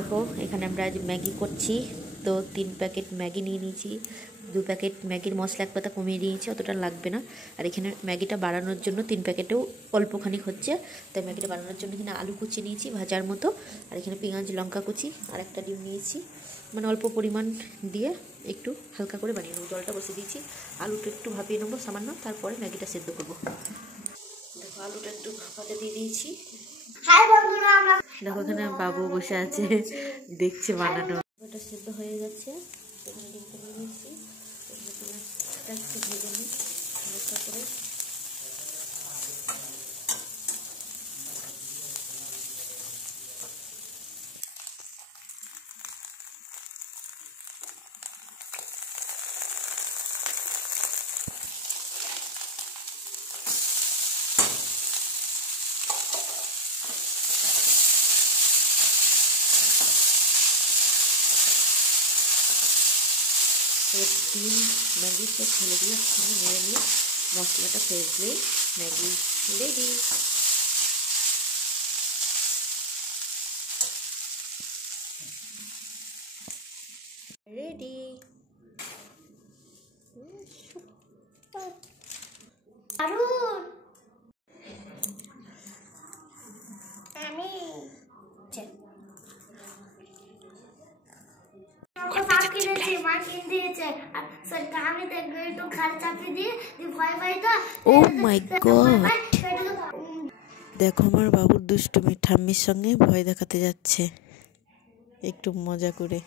দেখো এখানে আমরা আজ ম্যাগি করছি। তো 3 প্যাকেট ম্যাগি নিয়ে নিয়েছি, 2 প্যাকেট ম্যাগির মশলা এক পাতা কমিয়ে দিয়েছি, অতটা লাগবে না। আর এখানে ম্যাগিটা বাড়ানোর জন্য 3 প্যাকেটেও অল্পখানি হচ্ছে, তাই ম্যাগিটা বাড়ানোর জন্য এখানে আলু কুচি নিয়েছি ভাজার মতো, আর এখানে পেঁয়াজ লঙ্কা কুচি আর একটা ডিম নিয়েছি। মানে অল্প পরিমাণ দিয়ে একটু হালকা করে বানিয়ে নেবো। জলটা বসিয়ে দিয়েছি, আলুটা একটু ভাপিয়ে নেবো সামান্য, তারপরে ম্যাগিটা সেদ্ধ করবো। দেখো আলুটা একটু ভাপাতে দিয়ে দিয়েছি। দেখো এখানে বাবু বসে আছে, দেখছে বানানো। এটা সেদ্ধ হয়ে যাচ্ছে, এখানে ডিমটা নিয়ে নিচ্ছি, একটু ভেজে নিই হালকা করে। ডিম ম্যাগি সব ফেলে দিয়ে একসঙ্গে নেড়ে নিয়ে মশলাটা ফেললেই ম্যাগি রেডি। রেডি। ও মাই গড, দেখো আমার বাবুর দুষ্টুমি, ঠাম্মির সঙ্গে ভয় দেখাতে যাচ্ছে একটু মজা করে।